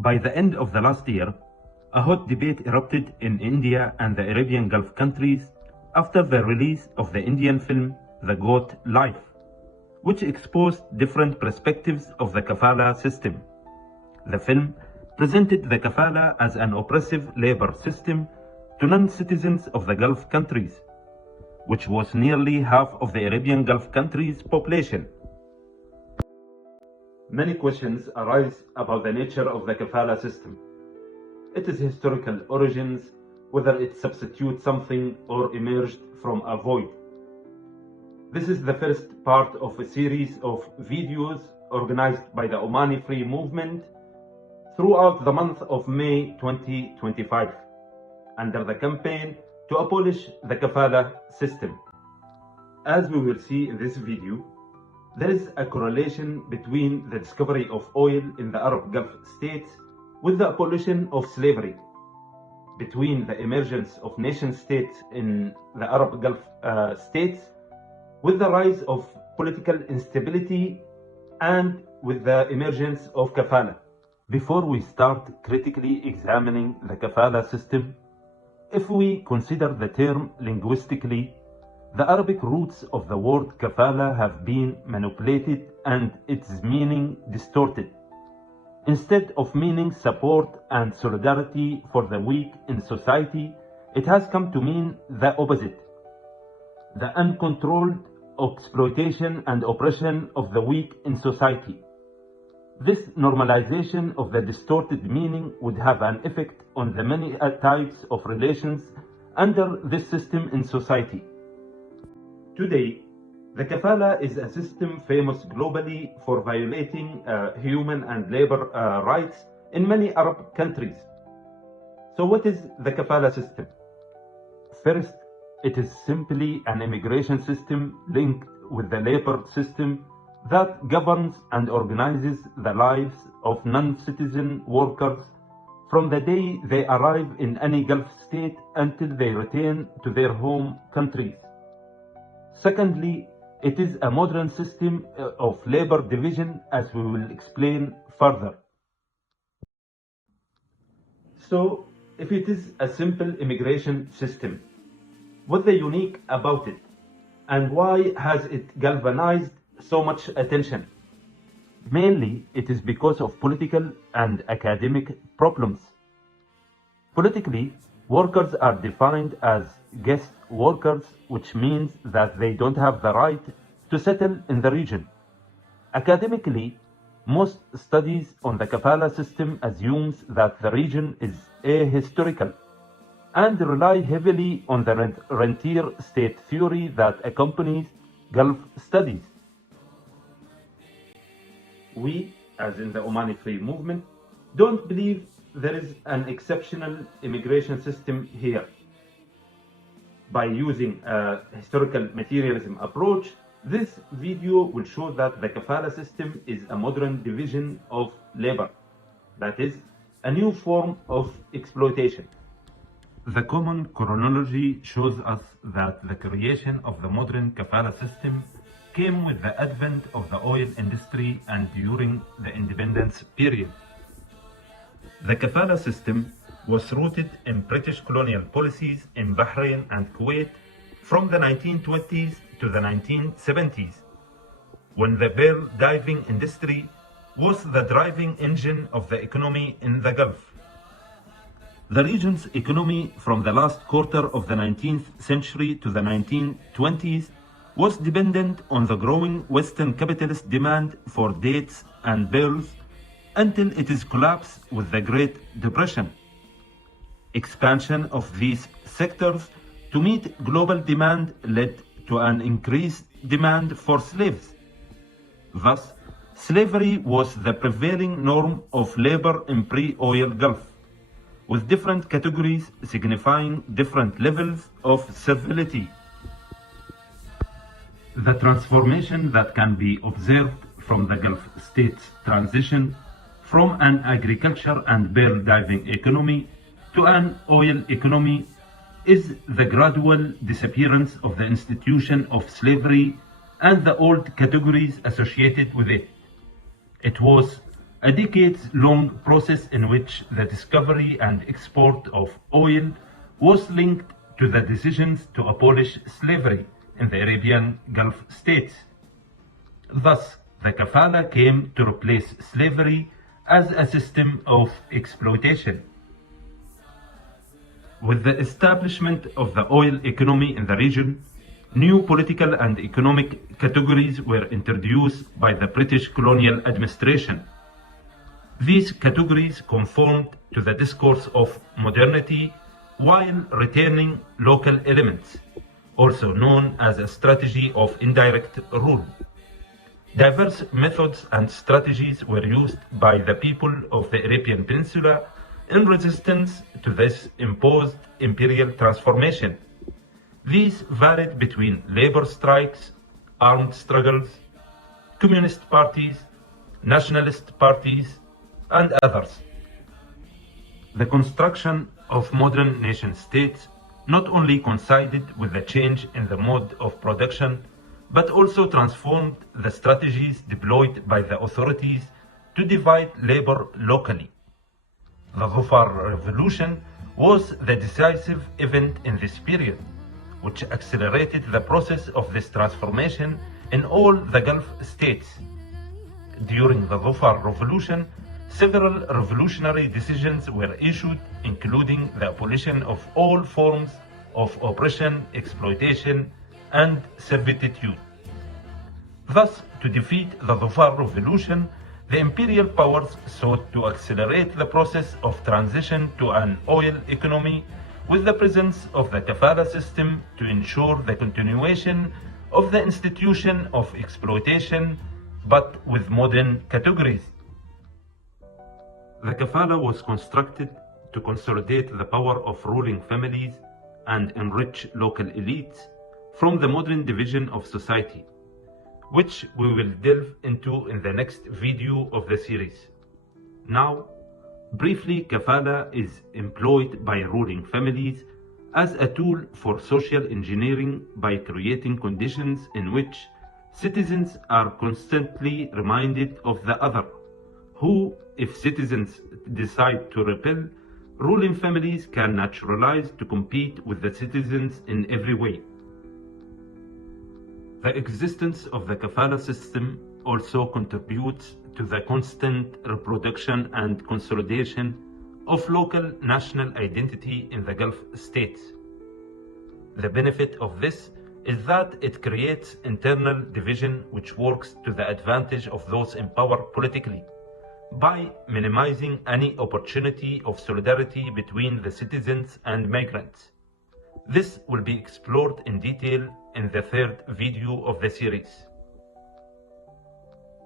By the end of the last year, a hot debate erupted in India and the Arabian Gulf countries after the release of the Indian film The Goat Life, which exposed different perspectives of the Kafala system. The film presented the Kafala as an oppressive labor system to non-citizens of the Gulf countries, which was nearly half of the Arabian Gulf countries' population. Many questions arise about the nature of the Kafala system, its historical origins, whether it substitutes something or emerged from a void. This is the first part of a series of videos organized by the Omani Free Movement throughout the month of May 2025, under the campaign to abolish the Kafala system. As we will see in this video, there is a correlation between the discovery of oil in the Arab Gulf states with the abolition of slavery, between the emergence of nation states in the Arab Gulf states, with the rise of political instability, and with the emergence of Kafala. Before we start critically examining the Kafala system, if we consider the term linguistically, the Arabic roots of the word Kafala have been manipulated and its meaning distorted. Instead of meaning support and solidarity for the weak in society, it has come to mean the opposite: the uncontrolled exploitation and oppression of the weak in society. This normalization of the distorted meaning would have an effect on the many types of relations under this system in society. Today, the Kafala is a system famous globally for violating human and labor rights in many Arab countries. So what is the Kafala system? First, it is simply an immigration system linked with the labor system that governs and organizes the lives of non-citizen workers from the day they arrive in any Gulf state until they return to their home countries. Secondly, it is a modern system of labor division, as we will explain further. So, if it is a simple immigration system, what's the unique about it, and why has it galvanized so much attention? Mainly, it is because of political and academic problems. Politically, workers are defined as guest workers, which means that they don't have the right to settle in the region. Academically, most studies on the Kafala system assumes that the region is ahistorical and rely heavily on the rentier state theory that accompanies Gulf studies. We, as in the Omani Free Movement, don't believe there is an exceptional immigration system here. By using a historical materialism approach, this video will show that the Kafala system is a modern division of labor, that is, a new form of exploitation. The common chronology shows us that the creation of the modern Kafala system came with the advent of the oil industry and during the independence period. The Kafala system was rooted in British colonial policies in Bahrain and Kuwait from the 1920s to the 1970s, when the pearl diving industry was the driving engine of the economy in the Gulf. The region's economy from the last quarter of the 19th century to the 1920s was dependent on the growing Western capitalist demand for dates and pearls until its collapse with the Great Depression. Expansion of these sectors to meet global demand led to an increased demand for slaves. Thus, slavery was the prevailing norm of labor in pre-oil Gulf, with different categories signifying different levels of servility. The transformation that can be observed from the Gulf states' transition from an agriculture and pearl diving economy to an oil economy is the gradual disappearance of the institution of slavery and the old categories associated with it. It was a decades-long process in which the discovery and export of oil was linked to the decisions to abolish slavery in the Arabian Gulf states. Thus, the Kafala came to replace slavery as a system of exploitation. With the establishment of the oil economy in the region, new political and economic categories were introduced by the British colonial administration. These categories conformed to the discourse of modernity while retaining local elements, also known as a strategy of indirect rule. Diverse methods and strategies were used by the people of the Arabian Peninsula in resistance to this imposed imperial transformation. These varied between labor strikes, armed struggles, communist parties, nationalist parties, and others. The construction of modern nation-states not only coincided with the change in the mode of production, but also transformed the strategies deployed by the authorities to divide labor locally. The Dhofar Revolution was the decisive event in this period, which accelerated the process of this transformation in all the Gulf states. During the Dhofar Revolution, several revolutionary decisions were issued, including the abolition of all forms of oppression, exploitation, and servitude. Thus, to defeat the Dhofar Revolution, the imperial powers sought to accelerate the process of transition to an oil economy with the presence of the Kafala system to ensure the continuation of the institution of exploitation, but with modern categories. The Kafala was constructed to consolidate the power of ruling families and enrich local elites from the modern division of society, which we will delve into in the next video of the series. Now, briefly, Kafala is employed by ruling families as a tool for social engineering by creating conditions in which citizens are constantly reminded of the other, who, if citizens decide to rebel, ruling families can naturalize to compete with the citizens in every way. The existence of the Kafala system also contributes to the constant reproduction and consolidation of local national identity in the Gulf states. The benefit of this is that it creates internal division which works to the advantage of those in power politically, by minimizing any opportunity of solidarity between the citizens and migrants. This will be explored in detail in the third video of the series.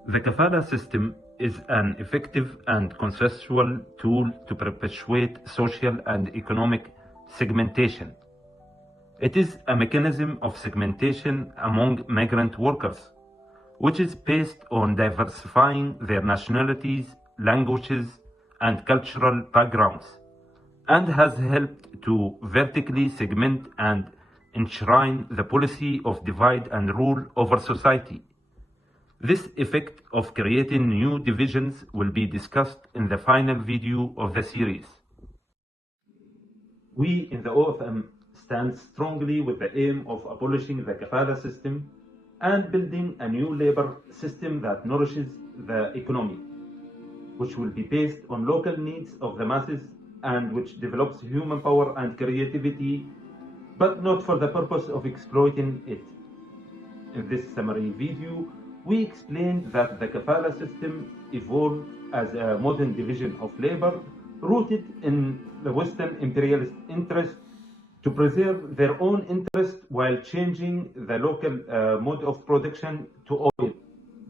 The Kafala system is an effective and consensual tool to perpetuate social and economic segmentation. It is a mechanism of segmentation among migrant workers, which is based on diversifying their nationalities, languages, and cultural backgrounds, and has helped to vertically segment and enshrine the policy of divide and rule over society. This effect of creating new divisions will be discussed in the final video of the series. We in the OFM stand strongly with the aim of abolishing the Kafala system and building a new labor system that nourishes the economy, which will be based on local needs of the masses and which develops human power and creativity, but not for the purpose of exploiting it. In this summary video, we explained that the Kafala system evolved as a modern division of labor rooted in the Western imperialist interest to preserve their own interest while changing the local mode of production to oil.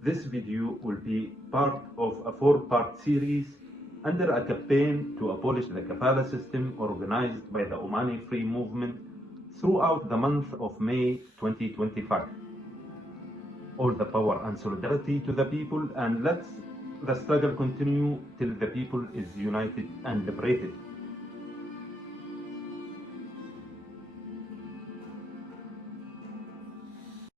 This video will be part of a 4-part series under a campaign to abolish the Kafala system organized by the Omani Free Movement throughout the month of May 2025. All the power and solidarity to the people, and let's the struggle continue till the people is united and liberated.